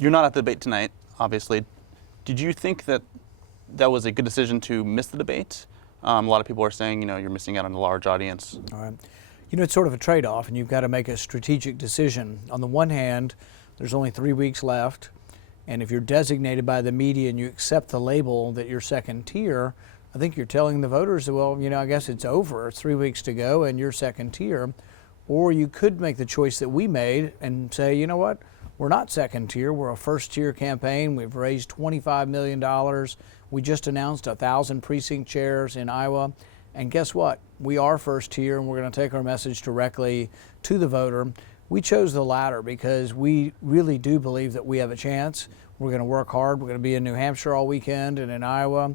You're not at the debate tonight, obviously. Did you think that that was a good decision to miss the debate? A lot of people are saying, you're missing out on a large audience. All right. It's sort of a trade-off, and you've got to make a strategic decision. On the one hand, there's only 3 weeks left, and if you're designated by the media and you accept the label that you're second tier, I think you're telling the voters, well, I guess it's over. It's 3 weeks to go, and you're second tier. Or you could make the choice that we made and say, you know what? We're not second tier. We're a first tier campaign. We've raised $25 million. We just announced 1,000 precinct chairs in Iowa. And guess what? We are first tier, and we're going to take our message directly to the voter. We chose the latter because we really do believe that we have a chance. We're going to work hard. We're going to be in New Hampshire all weekend and in Iowa.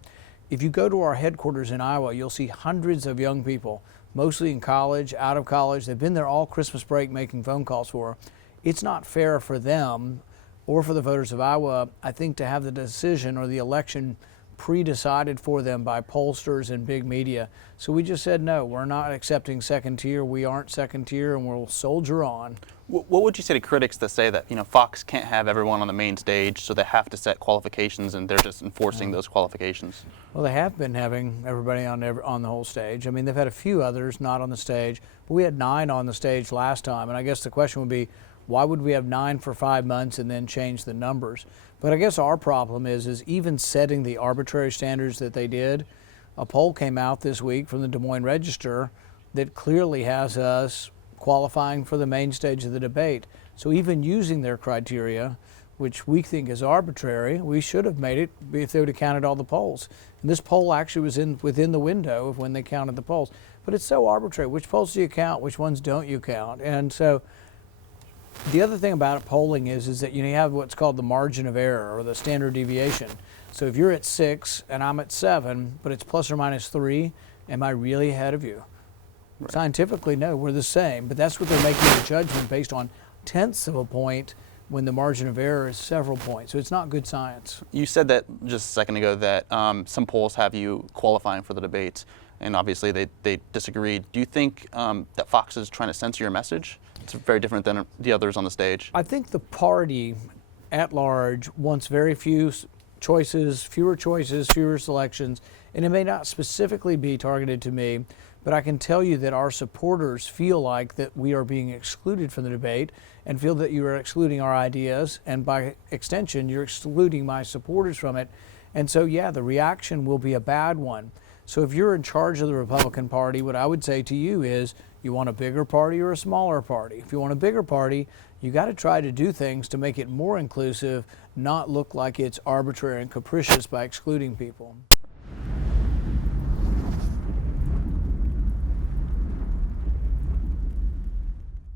If you go to our headquarters in Iowa, you'll see hundreds of young people, mostly in college, out of college. They've been there all Christmas break making phone calls for her. It's not fair for them or for the voters of Iowa, I think, to have the decision or the election pre-decided for them by pollsters and big media. So we just said, no, we're not accepting second tier. We aren't second tier, and we'll soldier on. What would you say to critics that say that Fox can't have everyone on the main stage, so they have to set qualifications, and they're just enforcing those qualifications? Well, they have been having everybody on the whole stage. I mean, they've had a few others not on the stage, but we had 9 on the stage last time. And I guess the question would be, why would we have 9 for 5 months and then change the numbers? But I guess our problem is even setting the arbitrary standards that they did. A poll came out this week from the Des Moines Register that clearly has us qualifying for the main stage of the debate. So even using their criteria, which we think is arbitrary, we should have made it if they would have counted all the polls. And this poll actually was within the window of when they counted the polls. But it's so arbitrary. Which polls do you count? Which ones don't you count? And so the other thing about polling is that you have what's called the margin of error or the standard deviation. So if you're at 6 and I'm at 7, but it's plus or minus 3, am I really ahead of you? Right. Scientifically, no, we're the same. But that's what they're making a judgment based on tenths of a point when the margin of error is several points. So it's not good science. You said that just a second ago that some polls have you qualifying for the debate, and obviously they disagreed. Do you think that Fox is trying to censor your message? It's very different than the others on the stage. I think the party at large wants very fewer choices, fewer selections, and it may not specifically be targeted to me, but I can tell you that our supporters feel like that we are being excluded from the debate and feel that you are excluding our ideas, and by extension, you're excluding my supporters from it. And so, yeah, the reaction will be a bad one. So if you're in charge of the Republican Party, what I would say to you is, you want a bigger party or a smaller party? If you want a bigger party, you got to try to do things to make it more inclusive, not look like it's arbitrary and capricious by excluding people.